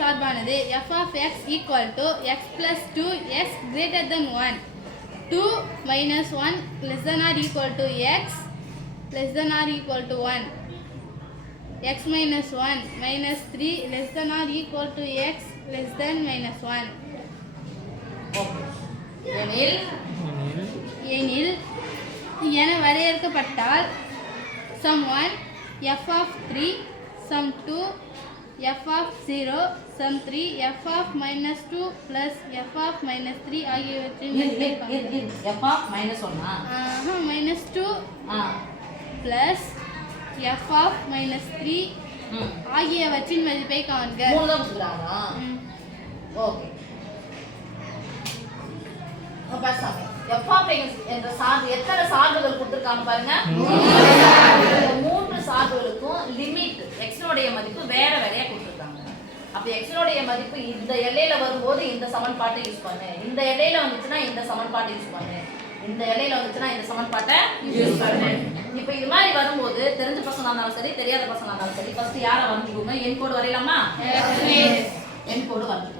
சார்பானது f of x equal to x plus 2x greater than 1 2 minus 1 less than or equal to x less than or equal to 1 x minus 1 minus 3 less than or equal to x less than minus 1 எனில் என வரையறுக்கப்பட்டால் sum 1 f of 3 sum 2 f of 0 sum 3 f of minus 2 plus f of minus 3 ஆகியவற்றின் f of minus 1 minus 2 plus f of minus 3 ஆகியவற்றின் மதிப்பை காண்க. மூணு தான் கொடுக்குறாங்களா? Okay. பாருங்க f of x என்ற சார்பு எத்தனை சார்புகள் கொடுத்திருக்காங்க பாருங்க. மூன்று சார்புகளுக்கும் லிமிட் x உடைய மதிப்பு வேற வேறயா கொடுத்திருக்காங்க. அப்ப x உடைய மதிப்பு இந்த எல்லையில வரும்போது இந்த சமன்பாட்டை யூஸ் பண்ணு, இந்த எல்லையில வந்துச்சுனா இந்த சமன்பாட்டை யூஸ் பண்ணு, இந்த எல்லையில வந்துச்சுனா இந்த சமன்பாட்டை யூஸ் பண்ணு. இப்போ இது மாதிரி வரும்போது தெரிஞ்ச பசங்களா இருந்தாலும் சரி தெரியாத பசங்களா இருந்தாலும் சரி ஃபர்ஸ்ட் யாரை வரைஞ்சுக்கோங்க? என் கோடு வரையலாமா? என் கோடு வரைஞ்சுக்கோங்க.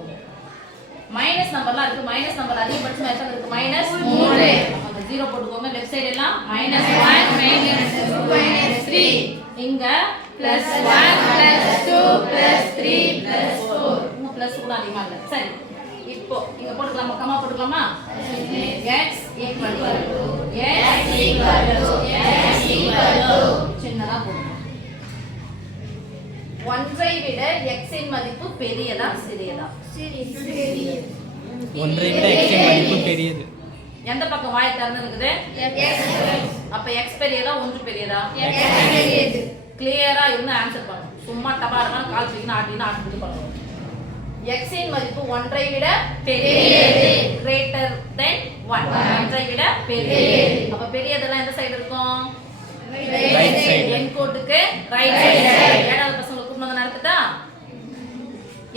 மைனஸ் நம்பர்லாம் இருக்கு. மைனஸ் நம்பர் அதிகபட்சம் எத்தனை இருக்கு? -3. அப்ப 0 போட்டுக்கோங்க. லெஃப்ட் சைடு எல்லாம் -1 -2 -3. இங்க +1 +2 +3 +4. இன்னும் ப்ளஸ் கூட அதிகமா இல்ல. சரி. இப்போ இங்க போட்டுக்கலாமா? கமா போட்டுக்கலாமா? x சின்னதா போடுங்க. 1ஐ விட x இன் மதிப்பு பெரியதா சிறியதா? சிறியது. 1ஐ விட x இன் மதிப்பு பெரியது. எந்த பக்கம் வாய் திறந்து இருக்குது? அப்ப x பெரியதா 1 பெரியதா? x பெரியது. கிளியரா இருந்து ஆன்சர் பண்ணுங்க. சும்மா டபாரமா கால் தூக்கி ஆட்டிட்டு பண்ணுங்க. x இன் மதிப்பு 1ஐ விட பெரியது greater than 1. 1ஐ விட பெரியது. அப்ப பெரியதெல்லாம் எந்த சைடு இருக்கும்? Right side. என் கோட்டுக்கு ரைட் சைடு. ஏழாவது பசங்களுக்கு கூப்பிட்டு நடத்துட்டா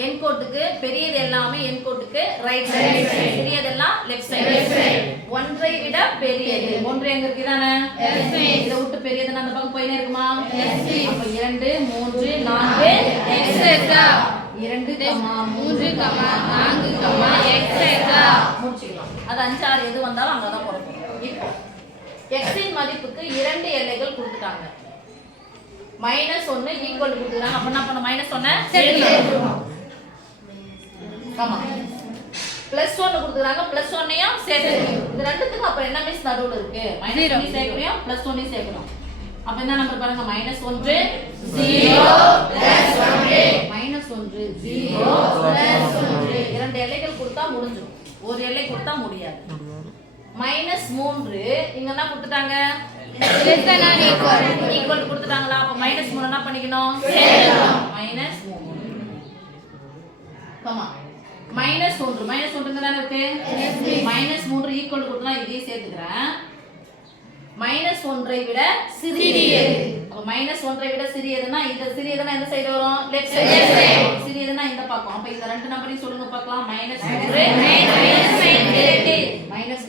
என் கோட்டுக்கு பெரியது எல்லாமே என் கோட்டுக்கு ரைட் சைடு, பெரியதெல்லாம் லெஃப்ட் சைடு. 1ஐ விட பெரியது. 1 எங்க இருக்கு? தானே இத விட்டு பெரியதுன்னா அந்த பக்கம் போயினே இருக்குமா? அப்ப 2 3 4 எக்ஸெட்ரா 2, 3, 4, எக்ஸெட்ரா முடிச்சுக்கலாம். அது 5 6 எது வந்தாலும் அங்க தான் போறோம். இப்போ x இன் மதிப்புக்கு 2 எல்லைகள் கொடுத்துட்டாங்க. -1 ஈக்குவல் கொடுத்துறாங்க. அப்ப என்ன பண்ண? -1 சேர்த்துக்கலாம். ஆமா. +1 கொடுத்துறாங்க. +1ஐயும் சேர்த்துக்கலாம். இது ரெண்டுத்துக்கும் அப்ப என்ன மீன்ஸ் நடுவுல இருக்கு? -1 சேர்க்கணும் +1 சேர்க்கணும். அப்ப என்ன நம்பர் பாருங்க? -1 0 +1 -1 0 இரண்டு எல்லைகள் கொடுத்தா முடிஞ்சிடும். ஒரு எல்லை கொடுத்தா முடியாது. -3 இங்க என்ன கொடுத்துட்டாங்க? ஈக்குவல் கொடுத்துட்டாங்களா? அப்ப -3 என்ன பண்ணிக்கணும்? சேர்க்கணும். -3 கமா -1 -1 தான இருக்கு. -3 ஈக்குவல் கொடுத்தா இதையும் சேர்த்துக்கிறேன். -1ஐ விட சிறியது. அப்ப -1ஐ விட சிறியதுன்னா இந்த சிறியதுன்னா எந்த சைடு வரும்? Left side. சிறியதுன்னா இந்த பக்கம். அப்ப இந்த ரெண்டு நம்பரையும் சொல்லுங்க பார்க்கலாம். -3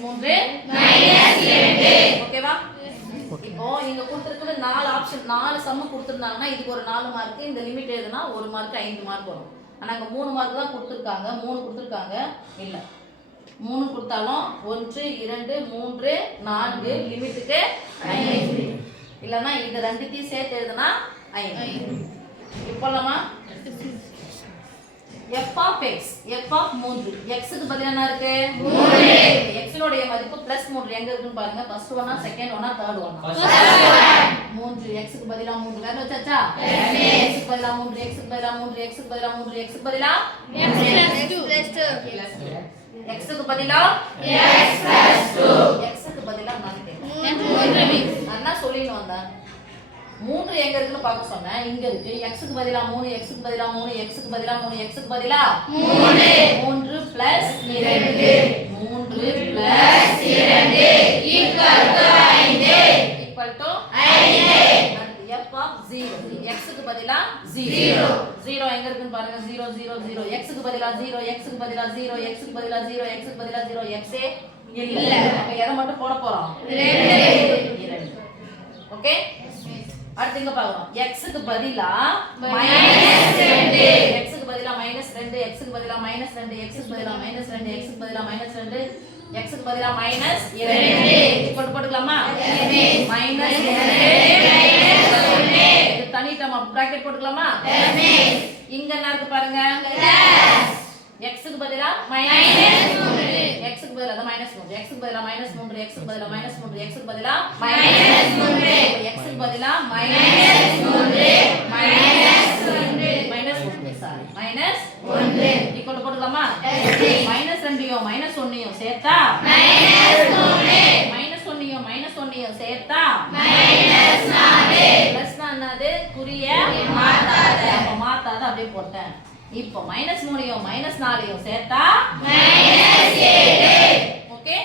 -2 ஓகேவா? இப்போ இங்க கொடுத்திருக்கிறது 4 ஆப்ஷன் 4 சம் கொடுத்திருந்தாங்கன்னா இதுக்கு ஒரு 4 மார்க், இந்த லிமிட் எழுதுனா 1 மார்க் 5 மார்க் வரும். ஆனா அங்க 3 மார்க் தான் கொடுத்திருக்காங்க. 3 கொடுத்திருக்காங்க இல்ல. 3 கொடுத்தாலும் 1 2 3 4 லிமிட்டுக்கு 5 இல்லனா இது ரெண்டுத்தையும் சேர்த்து எழுதுனா 5. இப்போலாமா f of x f of 3 x க்கு பதிலா என்ன இருக்கு? 3. x உடைய மதிப்பு +3 எங்க இருக்குன்னு பாருங்க. ஃபர்ஸ்ட் ஒன்னா செகண்ட் ஒன்னா தேர்ட் ஒன்னா? 3 x க்கு பதிலா 3 வேற வச்சாச்சா? x க்கு பதிலா 3 x க்கு பதிலா 3 x க்கு பதிலா 3 x க்கு பதிலா x க்கு பதிலா x க்கு பதிலா நான் சொல்லிட்டு வந்தேன். 3 எங்க இருக்குன்னு பார்க்க சொன்னேன். இங்க இருக்கு. x க்கு பதிலா 3 x க்கு பதிலா 3 x க்கு பதிலா 3 x க்கு பதிலா 3 plus 2 3 plus 2 equal to 5. f of 0 x க்கு பதிலா 0 0 எங்க இருக்குன்னு பாருங்க. 0 0 0 x க்கு பதிலா 0 x க்கு பதிலா 0 x க்கு பதிலா 0 x க்கு பதிலா 0 x இல்ல. அப்ப எதை மட்டும் போட போறோம்? 2. ஓகே. அடுத்து இங்க பாருங்க. x க்கு பதிலா -2 x க்கு பதிலா பதிலா -2 x க்கு பதிலா -2 x க்கு பதிலா -2 x க்கு பதிலா -2 x க்கு பதிலா -2 போட்டுக்கலாமா -2 இது தனி டேர்ம் பிராக்கெட் போட்டுக்கலாமா இங்க என்ன இருக்கு பாருங்க x க்கு பதிலா -3 x க்கு பதிலா -3 x க்கு பதிலா -3 x க்கு பதிலா -3 x க்கு பதிலா -3 x க்கு பதிலா -1 ஈக்குவல் போட்டுக்கலாமா -2யும் -1யும் சேர்த்தா -1யும் சேர்த்தா பிளஸ் தான் என்னது குறிய மாத்தாத அப்ப மாத்தாத அப்படியே போட்டேன் இப்போ -3யும் -4யும் சேர்த்தா -7 ஓகே